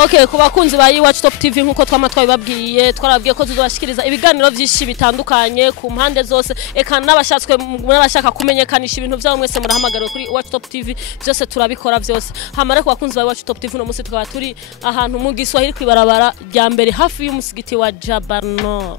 Okay, ku bakunzi ba Iwacu Top TV nkuko twabibabwiye twarabwiye ko tuzobashikiriza ibiganiro byinshi bitandukanye ku mpande zose eka n'abashaka kumenyekanisha ibintu byabo mwese murahamagariwe kuri Iwacu Top TV byose turabikora byose. Hamare ku bakunzi ba Iwacu Top TV no musi tukaba turi ahantu mu Giswahili kwibarabara rya mbere hafi y'umusigiti wa Jabarnor.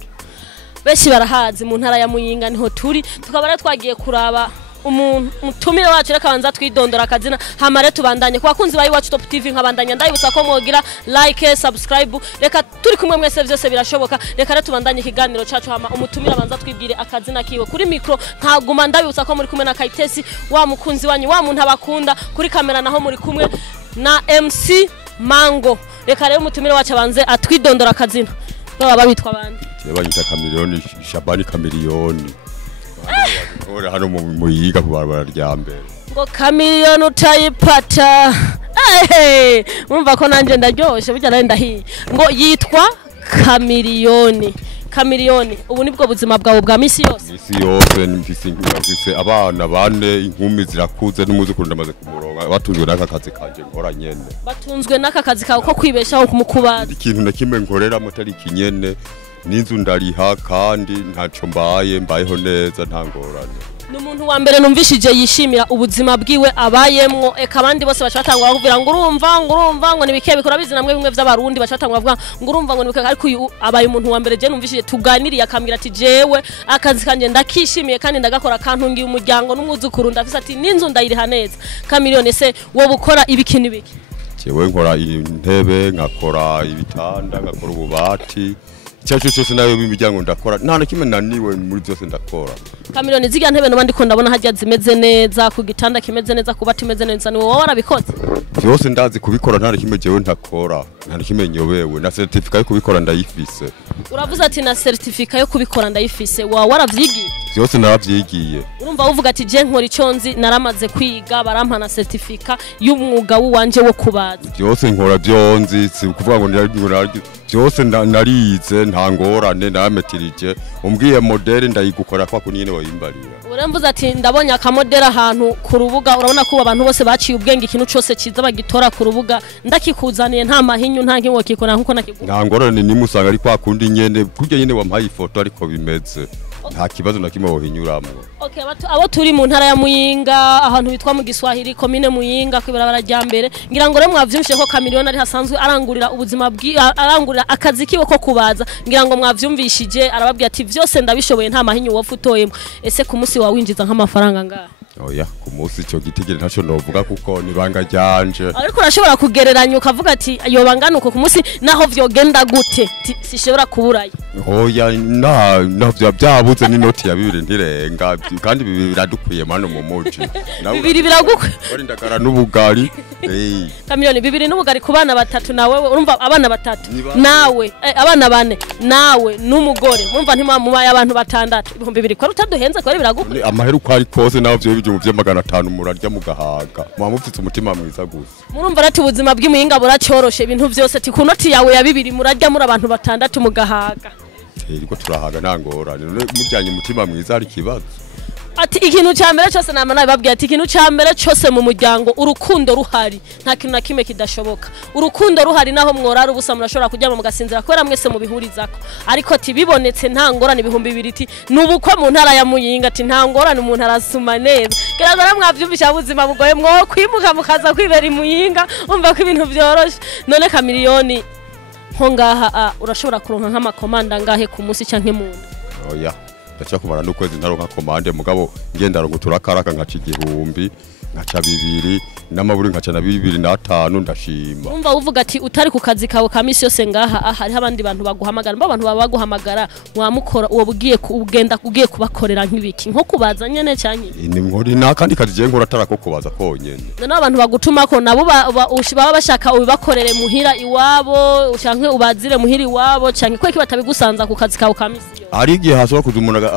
Beshi barahazi mu ntara ya Muyinga niho turi tukaba twagiye kuraba umutumire wacu reka banza twidondora akazina hamare tubandanye ku bakunzi ba Iwacu Top TV nkabandanya ndayibutsa ko mwogira like subscribe reka turi kumwe mwese byose birashoboka reka rero tubandanye ikiganiro cacu hama umutumire banza twibwire akazina kiwe kuri micro ntaguma ndabibutsa ko muri kumwe na Kayitesi wa mukunzi wanyu wa muntu abakunda kuri kamera naho muri kumwe na MC Mango reka rero umutumire wacu banze atwidondora akazina baba bitwa bandi banyita Kamiliyoni Shabani Kamiliyoni ora hano mu yiga kubarabara rya mbere ngo Kamiliyoni utayipata mumva ko nanje ndaryoshe burya nawe ndahiye ngo yitwa Kamiliyoni ubu nibwo buzima bwawe bwa misi yose mfise abana bane inkumi zirakuze n'umuzukuru ndamaze kumuronga batunzwe n'aka kazi kanje nkora nyene batunzwe n'aka kazi kawe ko kwibeshaho kumukubaza ikintu na kimwe nkorera mutari kinyene n'inzu ndariha kandi ntaco mbayeho neza nta ngorane n'umuntu wa mbere numvishije yishimira ubuzima bwiwe abayemwo eka abandi bose bacatangwa kugira ngo urumva ngo nibike bikora bizi namwe bimwe by'abarundi bacatangwa bavuga ngo urumva ngo nibike ariko abaye umuntu wa mbere je numvishije tuganiriye akambira ati jewe akazi kanje ndakishimiye kandi ndagakora kantungiye umuryango n'umwuzukuru ndafise ati n'inzu ndayiriha neza Kamiliyoni se wo bukora ibikini biki jewe nkora intebe ngakora ibitanda ngakora ububati cyacu cyose nayo b'imiryango ndakora nta na kimwe naniwe muri byose ndakora Kamiliyoni ziga ntebe no bandi ko ndabona hajya zimeze neza ku gitanda kimeze neza ku bati imeze neza ni wowe warabikoze byose ndazi kubikora nta na kimwe jewe ntakora nta na kimwe nyobewe na certificate yo kubikora ndayifise uravuze ati na certificate yo kubikora ndayifise waravyigiye byose naravyigiye urumva uvuga ati je nkora iconzi naramaze kwiga barampa na certificate y'umwuga wanje wo kubaza byose nkora byonzi si kuvuga ngo byose narize nta ngorane nametirije umbwiye modeli ndayigukora kwa kunyene wayimbarira uremvuze ati ndabonye akamodeli ahantu ku rubuga urabona ko abantu bose baciye ubwenge ikintu cyose kiza bagitora ku rubuga ndakikuzaniye nta mahinyu nta nkingo kikora nkuko nakiguha nta ngorane nimusanga ari kwa kundi nyene kurya nyene wampaye ifoto ariko bimeze nta kibazo na kimwe wohinyuramwo okay abo turi mu ntara ya Muyinga ahantu bitwa mu Giswahili komine Muyinga kwibarabara rya mbere ngira ngo rero mwavyumvise ko Kamiliyoni ari hasanzwe arangurira ubuzima arangurira akazi kiwe ko kubaza ngira ngo mwavyumvishije arababwiye ati byose ndabishoboye nta mahinyu wofutoyemo ese ku munsi wawinjiza nk'amafaranga ngaha oya ku munsi cyo gitigire ntaco novuga kuko nibanga ryanje ariko urashobora kugereranya ukavuga ati yobangana uko ku munsi naho vyogenda gute sishobora kuburayo oya navyo byabuze n'inoti ya 2 ntirenga kandi bibi biradukwiye mano mu muji bibiri biragukwe uri ndagara n'ubugari Kamiliyoni bibiri n'ubugari ku bana batatu nawe urumva abana batatu nawe abana bane nawe n'umugore urumva ntimubaye abantu batandatu 200 ko utaduhenze ko biragukwe amahera uko ari kose navyo bije mu vy'500 murarya mugahaga mwamufitse umutima mwiza gusa murumva rati ubuzima bw'imuyinga buracyoroshe ibintu byose ati kunoti yawe ya 2 murarya muri abantu batandatu mugahaga Eriko turahaga ntangorane none mujyanye umutima mwiza ari kibazo ati ikintu cyambere cyose namana babwiye ati ikintu cyambere cyose mu muryango urukundo ruhari nta kintu na kimwe kidashoboka urukundo ruhari naho mworara ubusa murashobora kujyama mugasinzira kwera mwese mu bihurizako ariko ati bibonetse nta ngorane 200 iti nubukwe mu ntara ya Muyinga ati nta ngorane umuntu arasuma neza kiragora mwavyumvisha ubuzima bugoye mwo kwimuka mukaza kwibera Muyinga umva ko ibintu byoroshe none Kamiliyoni nko ngaha urashobora kuronka nk'amakomanda ngahe ku munsi canke mu oya ndacha kumara n'ukwezi ntaronka komande mugabo ngenda rungutura karaka nkaca 1000 nkaca 2 n'amaburi nkaca na 25 ndashima umva uvuga ati utari ku kazi kawe ka misi yose ngaha hari abandi bantu baguhamagara mba abantu baba baguhamagara mwamukora uwo bugiye ugenda ugiye kubakorera nk'ibiki nko kubaza nyene cyanye ni nkori nakandi kazi je nkora tarako kubaza konyene none abantu bagutuma ko nabo baba bashaka ubibakorere muhira iwabo canke ubazire muhira iwabo canke kweki batabigusanza ku kazi kawe ka misi ari gihe hasora kuza umuntu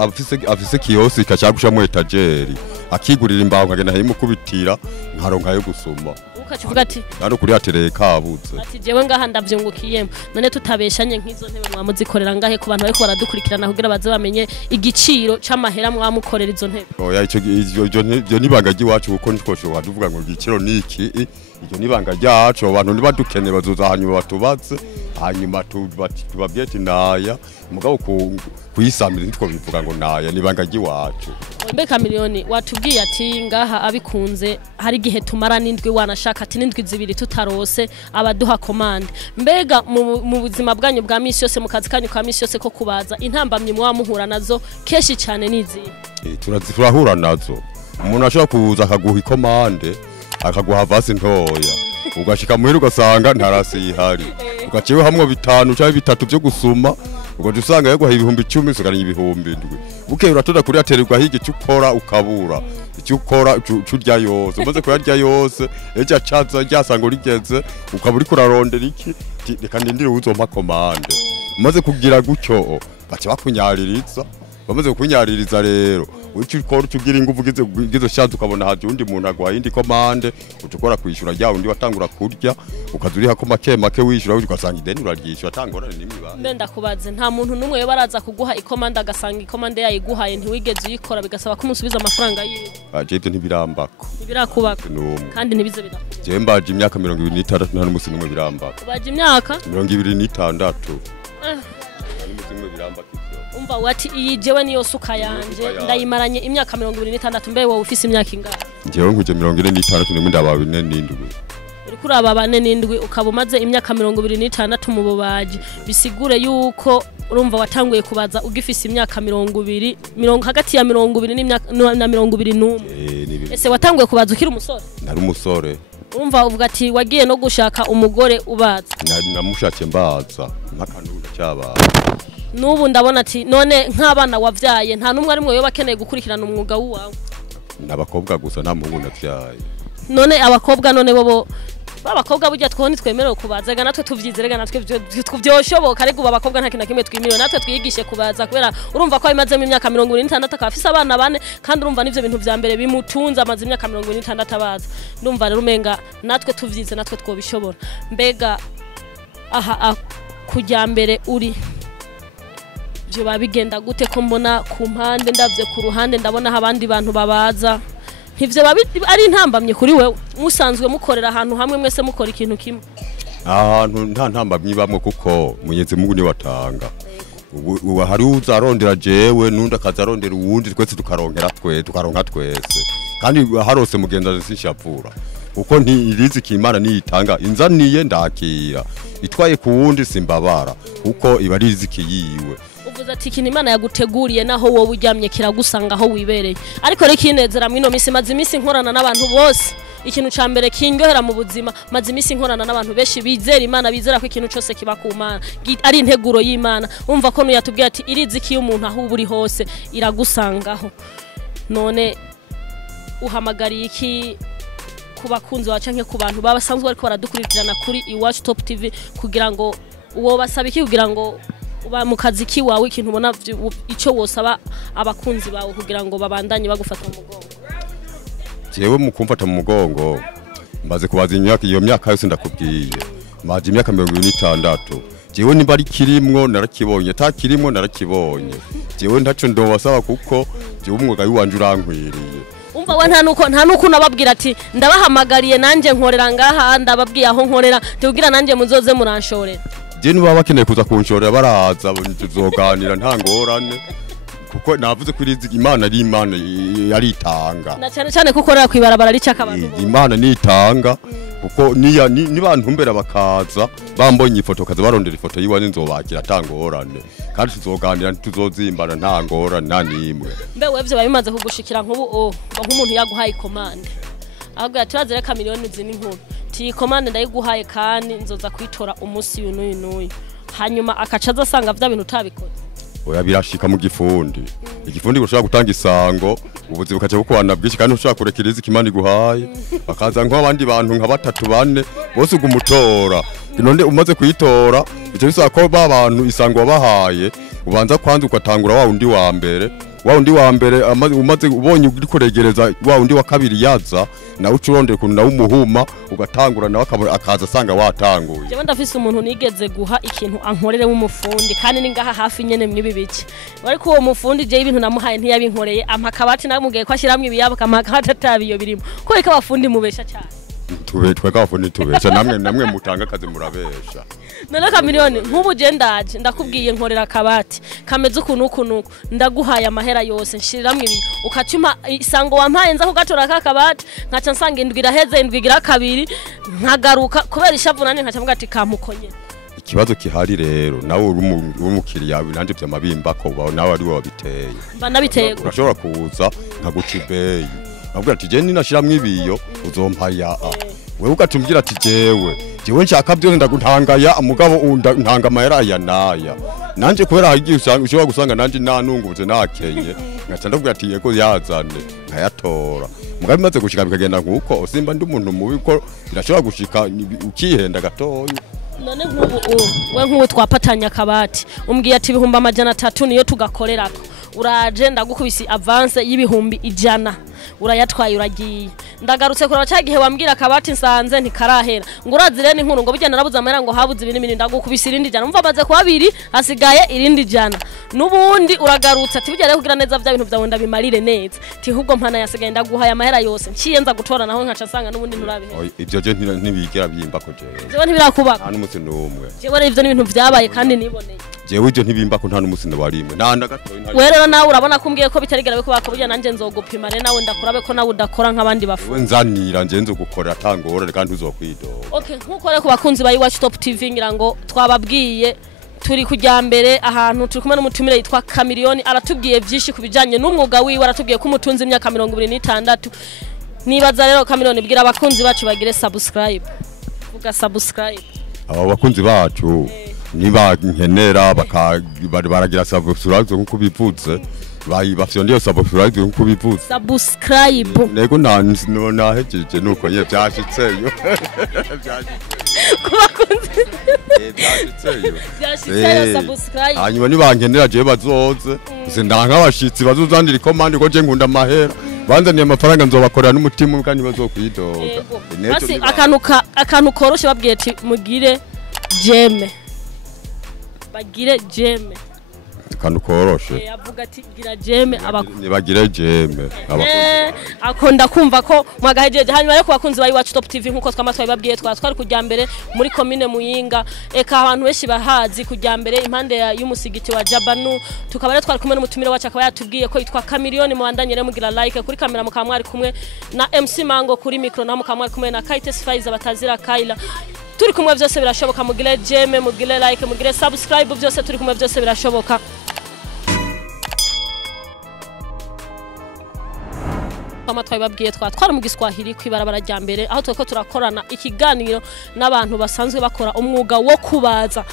afise kiyosi kacagusha mu etageri akigurira imbaho nkagenda hayimukubitira nkaronka yo gusoma ukacivuga ati nano kuri atereye kabuze ati jewe ngaha ndavyungukiyemo none tutabeshanye nk'izo ntebe mwamuzikorera ngahe ku bantu bariko baradukurikirana kugira baze bamenye igiciro c'amahera mwamukorera izo ntebe oya ico nibanga giwacu kuko ntikoshobora duvuga ngo igiciro niki iryo nibanga ryacu abantu nibadukeneye bazoza hanyuma batubatse hanyuma tubabyeti naya mugabo kuyisamira nitwo bivuga ngo naya nibanga giwacu mbeka miliyoni watubwiye ati ngaha abikunze hari gihe tumara n'indwi wanashaka ati n'indwi zibiri tutarose abaduha commande mbega mu buzima bwanyu bwa misi yose mu kazi kanyu ka misi yose ko kubaza intambamye mwamuhura nazo keshi cyane nizi turahura nazo umuntu ashaka kuza akaguha commande akaguha vasi ntoya ugashika muhira ugasanga ntarasi ihari ugaciwe hamwe bitanu cyangwa bitatu byo gusuma ugaje usanga yaguha ibihumbi 10 usigaranye ibihumbi 7 buke uratoda kuri atererwa hige cyukora ukabura cyukora curya yose umaze kuyarya yose eje acaza ryasanga urigeze ukaburi kurarondera iki reka ndindire uzompa commande umaze kugira gutyo bace bakunyaririza bamaze kunyaririza rero uci ukora ugira ingufu gizo shanze ukabona haje undi muntu agwaye indi commande utukora kwishura rya undi watangura kurya ukazuriha ko make wishura ugasanga ideni uraryishura tangora nimwe ba mbenda kubaze nta muntu numwe yo baraza kuguha ikomande agasanga ikomande yayiguhaye ntiwigeze uyikora bigasaba ko umusubiza amafaranga yiwe ajete ntibirambako birakubaka kandi ntibize birakubaka je mbaje imyaka 26 nta n'umusi numwe birambako baje imyaka 26 umva wati iyi jewe niyo suka yanje ndayimaranye imyaka 26 mbe wowe ufise imyaka ingahe jewe nkuje 46 nimwe ndabawe 47 uri kuri aba 47 ukaba umaze imyaka 26 mu bubaji bisigure yuko urumva watanguye kubaza ugifise imyaka 20 hagati ya 20 na 21 ese watanguye kubaza ukiri umusore nari umusore urumva uvuga ati wagiye no gushaka umugore ubaza namushatse mbaza ntakanunda cyaba nubu ndabona ati none nk'abana wavyaye nta numwe ari mwe yo bakeneye gukurikirana umwuga wawe nabakobwa gusa nta mungu navyaye none abakobwa none bobo babakobwa burya twoni twemerewe kubaza ga natwe tuvyizerega natwe byoshoboka ariko babakobwa nta kintu kimwe twimiriwe natwe twiyigishe kubaza kubera urumva ko imaze mu myaka 26 akafisa abana bane kandi urumva nivyo bintu vya mbere bimutunza amaze imyaka 26 abaza ndumva rero umenga natwe tuvyize natwe twobishobora mbega aha kujya mbere uri byo babigenda gute ko mbona ku mpande ndavye ku ruhande ndabona abandi bantu babaza ntivyo ari intambamye kuri wewe musanzwe mukorera ahantu hamwe mwese mukora ikintu kimwe ahantu nta ntambamye bamwe kuko munyeze mungu ni watanga hari uzarondera jewe nunda kazarondera uwundi twese tukaronka twese kandi harose mugenda zishapfura uko ntiriziki Imana niyitanga inzaniye ndakira itwaye ku wundi simbabara uko iba ari riziki yiwe uvuze ati ikintu Imana yaguteguriye naho wowe uryamye kiragusanga aho wibereye ariko rero kinezera mwino misi maze imisi nkorana n'abantu bose ikintu ca mbere kingohera mu buzima maze imisi nkorana n'abantu beshi bizera Imana bizera ko ikintu cyose kiba ku Mana ari integuro y'Imana umva ko nuyatubwiye ati iriziki y'umuntu aho buri hose iragusangaho none uhamagariye iki kubakunzi wacu nke ku bantu babasanzwe bariko baradukurikirana kuri Iwacu Top TV kugira ngo uwo basaba iki kugira ngo uba mu kazi kiwawe ikintu ubona ico wosaba abakunzi bawe kugira ngo babandanye bagufata mu mugongo jewe mu kumfata mu mugongo mbaze kubaza iyo myaka yose ndakubwiye maje imyaka 26 jewe nimba ari kirimwo narakibonye takirimwo narakibonye jewe ntaco ndobasaba kuko jewe umwuga wiwanje urankwiriye umva we nta nuko nababwira ati ndabahamagariye nanje nkorera ngaha ndababwiye aho nkorera tugira nanje muzoze muranshorera je niba bakeneye kuza kunshorera baraza tuzoganira nta ngorane kuko navuze ko Imana ari Imana yaritanga na cyane kuko rera kwibarabara ricaka abantu Imana nitanga kuko ni bantu mbere bakaza bambonye ifoto kaza barondera ifoto yiwane nzobakira tangorane kandi tuzoganira tuzozimbana nta ngorane nta nimwe mbe wevye babimaze kugushikira nk'umuntu yaguhaye commande ahubwo turazere ka miliyoni z'inkuru ti commande ndayiguhaye kandi nzoza kwitora umunsi y'unuyu hanyuma akacaza asanga vya bintu utabikoze oya birashika mu gifundi igifundi gushaka gutanga isango ubuzi bukaje bukwana bwinshi kandi ushaka kurekeriza Imana iguhaye bakaza nk'abandi bantu nka 3-4 bose ugumutora none umaze kuyitora icyo bisaba ko ba bantu isango wabahaye ubanza kwanza ukatangura wa undi wa mbere wa undi wa mbere umaze ubonye uri kuregereza wa undi wa kabiri yaza nawe ucurondera kuntu nawe umuhuma ugatangura nawe akaza asanga watanguye. Jewe ndafise umuntu nigeze guha ikintu ankorere w'umufundi kandi ni ngaha hafi nyene mwibi bice. Ariko uwo mufundi je ibintu namuhaye ntiyabinkoreye ampa kabati namubwiye ko ashiramwe ibiyabo kamakata atabiyo birimo. Ko reka abafundi mubesha cyane. Tweka abafundi tubesha namwe mutanga akazi murabesha. None Chameleone nk'ubu je ndaje ndakubwiye nkorera akabati kameze ukuntu ndaguhaye amahera yose nshiriramwe ibi ukacuma isango wampaye nza kugatora kakabati nkaca nsanga indwira heze indwigira kabiri nkagaruka kubera ishavu nane nkaca mvuga ati kamukonye. Ikibazo kihari rero nawe uri umukiriya nanje byamabimba ko nawe ari wowe wabiteye. Mba nabiteye. Urashobora kuza nkaguca ibeyi. Nabwira ati je ninashiramwe ibiyo uzompaya wewe ukatumbwira ati jewe nshaka byose ndaguntangaya umugabo ntanga amahera ya naya nanje kubera hagiye ushobora gusanga nanje nanunguze nakenye ngaca ndabwira ati yego yazane nkayatora mugabe maze gushika bikagenda nkuko usimba ndi umuntu mubi ko birashobora gushika ukihenda gatonya. None nk'ubu twapatanya akabati umbwiye ati ibihumbi 300 niyo tugakorerako uraje ndagukubisi avance y'ibihumbi 100 urayatwaye uragiye ndagarutse kora cyagihe wambwira akabati nsanze ntikarahera ngo urazire n'inkuru ngo bijyana narabuza amahera ngo habuze ibintu binini ndagukubisa irindi jana umva maze kwa 2 hasigaye irindi jana nubundi uragarutse ati bijyare kugira neza bya bintu byawe ndabimarire neza ti hubwo mpana yasigaye ndaguhaye amahera yose nciye nza gutora naho nkaca nsanga nubundi nturabihe. Ibyo je ntibigera byimba ko jewe ntibirakuba nta n'umutsi n'umwe jewe ivyo n'ibintu byabaye kandi niboneye jewe ibyo ntibimba ko nta n'umutsi warimwe nanda gatoyi rero nawe urabona kumbwiye ko bitarigera biko bakubujya nanje nzogupima re nawe ndakurabe ko nawe udakora nk'abandi bafu we nzanira nje nzo gukora tangora kandi uzokwidoga. Okay nkuko rero ku bakunzi ba Watch Top TV ngira ngo twababwiye turi kujya mbere ahantu turi kumwe n'umutumire yitwa Chameleone aratubwiye byinshi kubijanye n'umwuga wiwe aratubwiye ko umutunzi imyaka 26 nibaza rero Chameleone bwira abakunzi bacu bagire subscribe vuga subscribe aba bakunzi bacu niba nkenera baragira subscribe nkuko biputse bafyondiye subscribe nkuko biputse subscribe nego nahejeje nuko ye byashitseyo kubakunzi byashitseyo subscribe hanyuma nibankenera je bazoze sindanka abashitsi bazuzandira command ko je nkunda mahera banzaniye amafaranga nzobakorera n'umutima kandi bazokwidoga. Basi akantu koroshe babwiye ati mugire jeme bagire jeme akantu koroshe yavuga ati gira jeme nibagire jeme akonda kumva ko mwagahejeje hanyuma rero kubakunzi ba Watch Top TV nkuko twamatwaye babwiye twari kujya mbere muri commune Muyinga eka abantu benshi bahazi kujya mbere impande y'umusigiti wa Jabanu tukaba rero twari kumwe n'umutumire wacu akaba yatubwiye ko yitwa Chameleone muwandanyire mugira like kuri kamera mukamwari kumwe na MC Mango kuri micro na mukamwari kumwe na Kaites Faiza batazira Kaila turi kumwe byose birashoboka mugire jeme mugire like mugire subscribe byose turi kumwe byose birashoboka. Amatwaye babwiye twara mu Giswahili kwibarabara rya mbere aho tweko turakorana ikiganiro n'abantu basanzwe bakora umwuga wo kubaza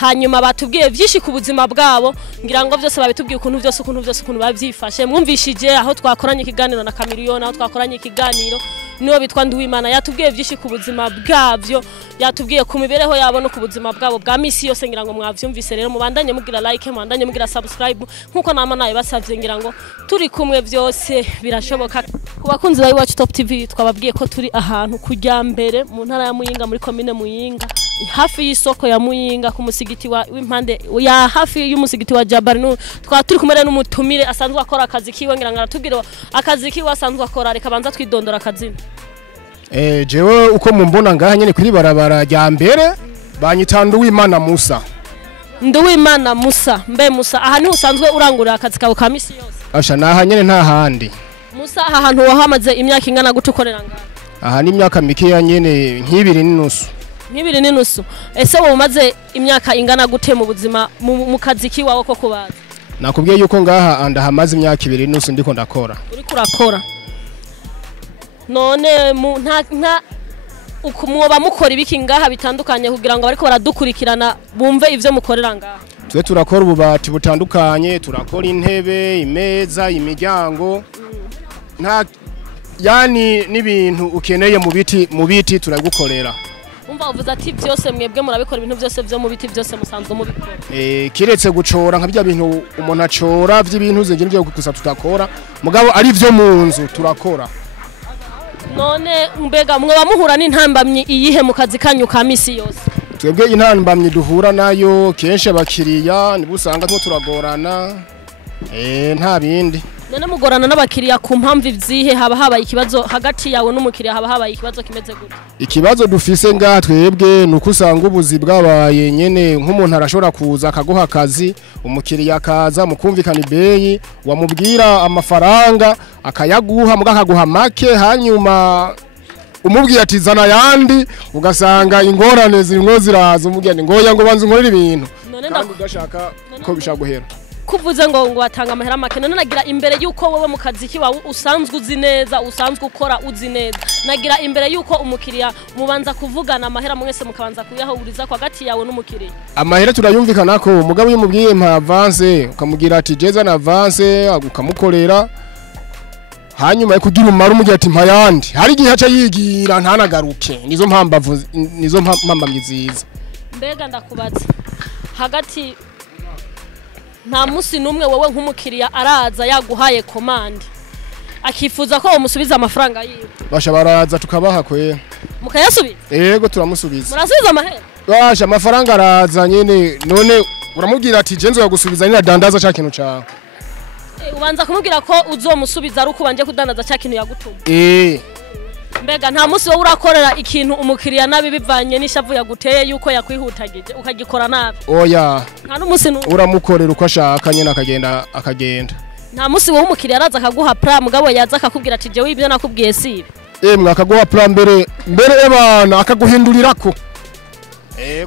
hanyuma batubwiye byinshi ku buzima bwabo ngira ngo byose babitubwiye ukuntu bavyifashe mwumvishije aho twakoranye ikiganiro na Chameleone aho twakoranye ikiganiro niwo bitwa Nduwimana yatubwiye byinshi ku buzima bwavyo yatubwiye ku mibereho yabo no ku buzima bwabo bwa misi yose ngira ngo mwavyumvise rero mubandanye mugira like mubandanye mugira subscribe nkuko nama naye basavye ngira ngo turi kumwe byose birashoboka. Ku bakunzi ba Watch Top TV twababwiye ko turi ahantu kujya mbere mu ntara ya Muyinga muri commune Muyinga hafi y'isoko ya Muyinga ku musigiti w'impande ya hafi y'umusigiti wa Jabanu twa turi kumwe n'umutumire asanzwe akora akazi kiwe ngira ngo aratubwira akazi kiwe asanzwe akora reka banza twidondora akazina. Jewe uko mumbona ngaha nyene kuri barabara rya mbere banyita Nduwimana Musa. Nduwimana Musa mbe Musa aha ni usanzwe urangurira akazi kawe ka misi yose. Asha naha nyene nta handi. Musa aha hantu wahamaze imyaka ingana gutukorera ngaha. Aha ni imyaka mikeya nyene nk'ibiri n'inusu. Nk'ibiri n'inusu. Ese wowe umaze imyaka ingana gute mu buzima mu kazi kiwawe ko kubaza? Nakubwiye yuko ngaha anda hamaze imyaka 2 n'inusu ndiko ndakora. Uri kurakora. None nta ukumwoba mukora ibiki ngaha bitandukanye kugira ngo bariko baradukurikirana bumve ivyo mukorera ngaha. Twe turakora ububati butandukanye turakora intebe imeza imiryango nta yani n'ibintu ukeneye mu biti turagukorera. umva uvuze ati byose mwebwe murabikora ibintu byose byo mu biti byose musanzwe mubikora kiretse gucora nka bya bintu umuntu acora by'ibintu zingira byo gusa tutakora mugabo ari byo mu nzu turakora. none mbega mwaba muhura n'intambamyi iyihe mu kazi kanyu ka misi yose? Twebwe intambamyi duhura nayo kenshi abakiriya nibo usanga twa turagorana nta bindi. None mugorana n'abakiriya ku mpamvu ivyihe haba habaye ikibazo hagati yawe n'umukiriya haba habaye ikibazo kimeze gute? Ikibazo dufise nga twebwe nuko usanga ubuzi bwabaye nyene nk'umuntu arashobora kuza akaguha akazi umukiriya akaza mukumvikana ibeyi wamubwira amafaranga akayaguha muga akaguha make hanyuma umubwiye ati zana yandi ugasanga ingorane zirimo ziraza umubwiye ngoya ngo banze nkorera ibintu kandi ugashaka ko bishaguhera. Kuvuze ngo watanga amahera make none nagira imbere yuko wowe mu kazi kiwawe usanzwe uzi neza usanzwe ukora uzi neza nagira imbere yuko umukiriya mubanza kuvugana amahera mwese mukabanza kuyahuriza kwa gati yawe n'umukiriya. Amahera turayumvikana ko mugabo yumubwiye mpa avance ukamugira ati jeza na avance ukamukorera hanyuma kugira umara umugira ati mpa yandi hari gihe aca yigira ntanagaruke nizo mpamba myiziza. Mbega ndakubaza hagati nta musi numwe wowe nk'umukiriya araza yaguhaye commande akifuza ko umusubiza amafaranga yiwe? Basha baraza tukabaha kwe mukayasubiza? Yego turamusubiza. Murasubiza amahera? Basha amafaranga araza nyene none uramubwira ati jenzo yagusubiza nyina dandaza cha kintu cawe. Ubanza kumubwira ko uzomusubiza ari uko banje kudandaza cha kintu yagutuma. Mbega nta musi wowe urakorera ikintu umukiriya nabi bivanye n'ishavu yaguteye yuko yakwihutagije ukagikora nabi? Oya. Nta n'umusi uramukorera uko ashaka nyene akagenda. Nta musi wowe umukiriya araza akaguha plan mugabo yaza akakubwira ati je wibyo nakubwiye sibe. Akaguha plan mbere y'abana akaguhindurirako.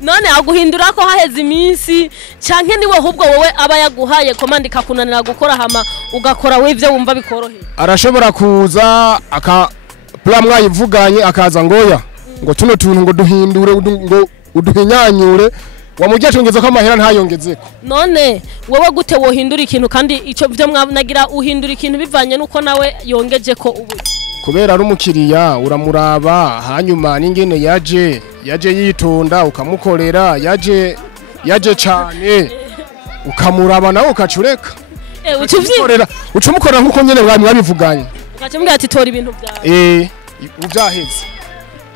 None aguhindurako haheze iminsi canke niwe hubwo wowe aba yaguhaye commande kakunanira gukora hama ugakora wivyo wumva bikoroheye? Arashobora kuza plan mwayivuganye akaza ngoya ngo tuno tuntu ngo duhindure ngo uduhinyanyure wamujya cyongeza ko amahera ntayongezeko. None wowe gute wohindura ikintu kandi ico byo mwanagira uhindura ikintu bivanye nuko nawe yongeje ko ubu? Kubera ari umukiriya uramuraba hanyuma n'ingene yaje yitonda ukamukorera yaje cyane ukamuraba nawe ukacureka ucumukorera nkuko nyene mwabivuganye ukacumubwira ati tora ibintu byawe ubyaheze.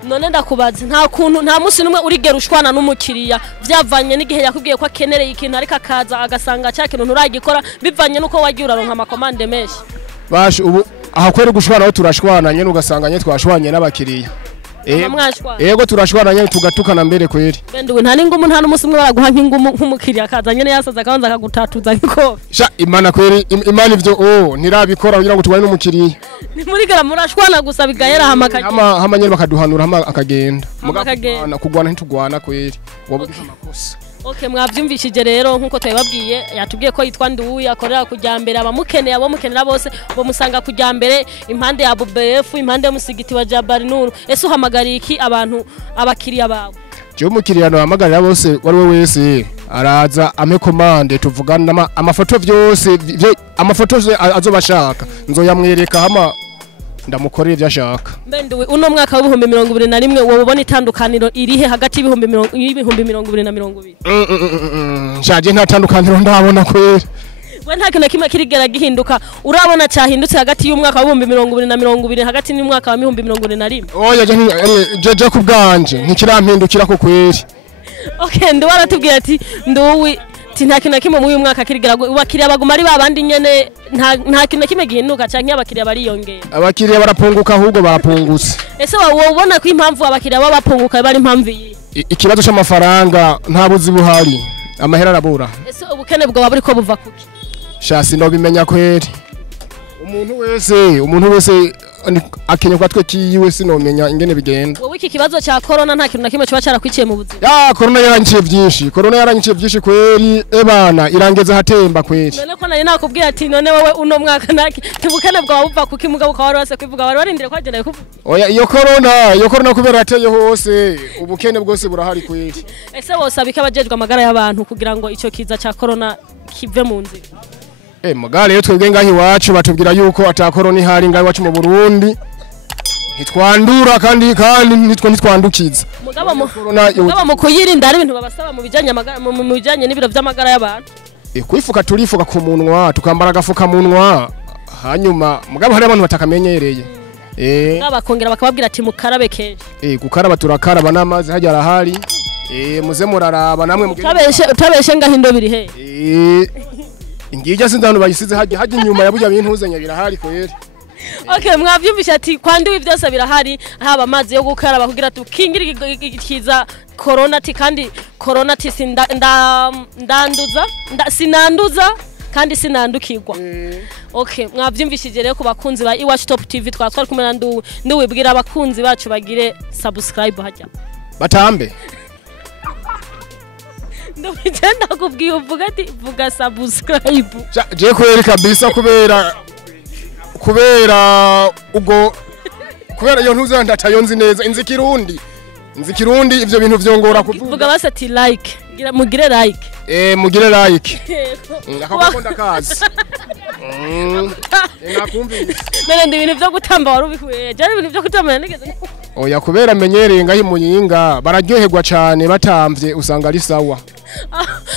None ndakubaza nta musi numwe urigera ushwana n'umukiriya byavanye n'igihe yakubwiye ko akenereye ikintu ariko akaza agasanga cya kintu nturagikora bivanye nuko wagiye uraronka amakomande menshi? Bashi ubu aha kwere gushwana aho turashwana nyene ugasanga nye twashwanye n'abakiriya. Yego turashwana nyene tugatukana mbere kweri. Benduwe nta ningumu nta n'umusi umwe baraguha nk'ingumu nk'umukiriya akaza nyene yasaza akabanza akagutatuza nk'ikofi. Sha imana kweri imana ivyo ntirabikora kugira ngo tubane n'umukiriya. Ni murigera murashwana gusa bigahera hama nyene bakaduhanura hama akagenda. Mugakagwana kugwana ntitugwana kweri. Wabugize amakosa. Okay mwavyumvishije rero nkuko twababwiye yatubwiye ko yitwa Nduwi akorera kujyambere abamukeneye mukenera bose bo musanga kujyambere impande ya BBF impande y'umusigiti wa Jabari Nuru. Ese uhamagariye iki abantu abakiriya bawe? Je umukiriya no hamagarira bose wari we wese araza ame commande tuvugana amafoto byose amafoto azobashaka nzoyamwereka hama ndamukorera ibyo ashaka. Mbenduwe uno mwaka wa 2021 wowe ubona itandukaniro irihe hagati y'ibihumbi 2020 na 2020? Shaje nta tandukaniro ndabona kwera. We nta kintu kimwe kirigera gihinduka urabona cyahindutse hagati y'umwaka wa 2020 na 2020 hagati n'umwaka wa 2021? Oya je kubganje ntikirampindukira ko kweri. Okay ndi waratubwiye ati Nduwi nta kintu kimwe mu uyu mwaka kirigera abakiriya baguma ari babandi nyene nta kintu kimwe gihinduka canke abakiriya bariyongera? Abakiriya barapunguka ahubwo barapungutse. Ese wowe ubona ko impamvu abakiriya baba bapunguka bari impamvu yi? Ikibazo cy'amafaranga nta buzi buhari amahera arabura. Ese ubukene bwo buri ko buva kuki? Shasi no bimenya kweri. Umuntu wese akenye kwa twe kiyiwe sinomenya ingene bigenda. Wowe iki kibazo cya corona nta kintu na kimwe cyo cyarakwiciye mu buzima? Corona yaranyiciye byinshi kweri ebana irangeze hatemba kweri. None ko nari nakubwiye ati none wowe uno mwaka naki tubukene bwa buva kuki mugabo kwa wari kwivuga wari warindire kwagendeye kuvuga? Oya iyo corona kubera ateye hose ubukene bwose burahari kweri. Ese bose abika abajejwe amagara y'abantu kugira ngo ico kiza cya corona kive mu nzira? Magare yo twebwe ngahi wacu batubwira yuko ata corona ihari ngahi wacu mu Burundi ntitwandura kandi ntitwandukiza mugabo mu kuyirinda hari ibintu babasaba mu bijanye n'ibiro vy'amagara y'abantu kwifuka turifuka ku munwa tukambara agafuka munwa hanyuma mugabo hari abantu batakamenyereye bakongera bakababwira ati mukarabe kenshi gukaraba turakaraba n'amazi hajya arahari muze muraraba namwe utabeshe ngahindo biri he ingijya sinzantu bayisize hajya inyuma ya burya bintu uzenya birahari kweri Okay, mwavyumvisha ati kwandiwe byose birahari haba amazi yo gukaraba kugira tukingira ikiza corona ati kandi corona ati sinanduza kandi sinandukirwa. Okay, mwavyumvishije rero ku bakunzi ba Iwacu Top TV twari kumena nduwibwira abakunzi bacu bagire subscribe hajya. Batambe. Ndabigenda kubwiye uvuga ati vuga subscribe. Je kweri kabisa kubera ubwo kubera yo ntuzandata yo nzi neza inzi kirundi ivyo bintu vyongora kuvuga vuga basi ati like mugire like mugire like ngakakunda kazi ngakumvise none ndi ibintu vyo gutamba warubikuye je ibintu vyo gutamba nigeze oya kubera menyereye ngahi Muyinga bararyoherwa cyane batamvye usanga ari sawa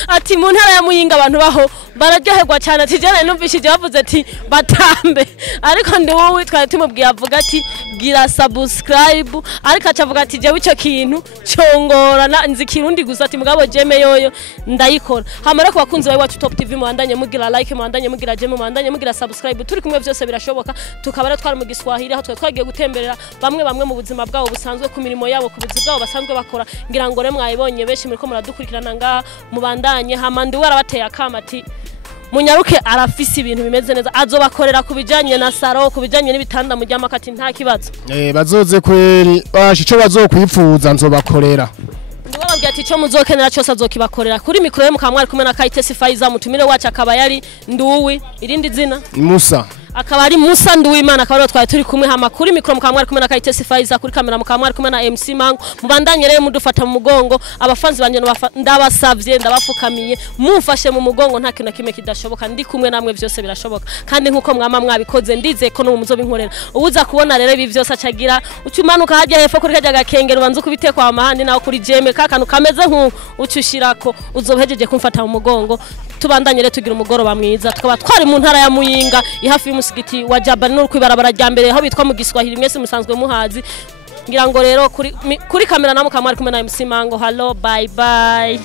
ati mu ntara ya Muyinga abantu baho bararyoherwa cyane ati jana numvishije bavuze ati batambe ariko ndi wowe twari tumubwiye avuga ati gira subscribe ariko acavuga ati je wico kintu cyongorana nzi kirundi gusa ati mugabo jeme yoyo ndayikora hamara ku bakunzi ba Iwacu Top TV muandanye mugira like muandanye mugira jeme muandanye mugira subscribe turi kumwe byose birashoboka tukabara twari mu Giswahili aho twagiye gutemberera bamwe mu buzima bwabo busanzwe ku mirimo yabo ku buzi bwabo basanzwe bakora ngira ngo mwayibonye benshi muri ko muradukurikirana ngaha mubandanye hamandi warabateye akamati munyaruke arafise ibintu bimeze neza azobakorera kubijanye na saro kubijanye n'ibitanda mu ryamakati nta kibazo bazoze kweri ico bazokwipfuza nzobakorera ndababwiye ati cyo muzokenera cyose azokibakorera kuri mikro ye mukamwari kumwe na Kayitesi Faiza mutumire wacu akaba yari nduwi irindi zina Musa akaba ari Musa Nduwimana akaba twari turi kumwe hama kuri mikro mukamwari kumwe na Kayitesi Faiza kuri kamera mukamwari kumwe na MC Mango mubandanye rero mudufata mu mugongo abafanzi banje ndabasavye ndabafukamiye mumfashe mu mugongo nta kintu kimwe kidashoboka ndi kumwe namwe byose birashoboka kandi nkuko mwabikoze ndize ko no muzo binkorera ubuza kubona rero ibi byose acagira ucumanuka hajya hepfo kuri kajya gakengero banze kubitekwa amahandi naho kuri jeme kakanu kameze ucushirako uzohejeje kumfata mu mugongo tubandanye rero tugira umugoroba mwiza tukaba twari mu ntara ya Muyinga ihafi y'umusigiti wa Jabari no kwibarabara rya mbere aho bitwa mu Giswahili mwese musanzwe muhazi ngira ngo rero kuri kamera namukamwari kumwe na MC Mango hello bye bye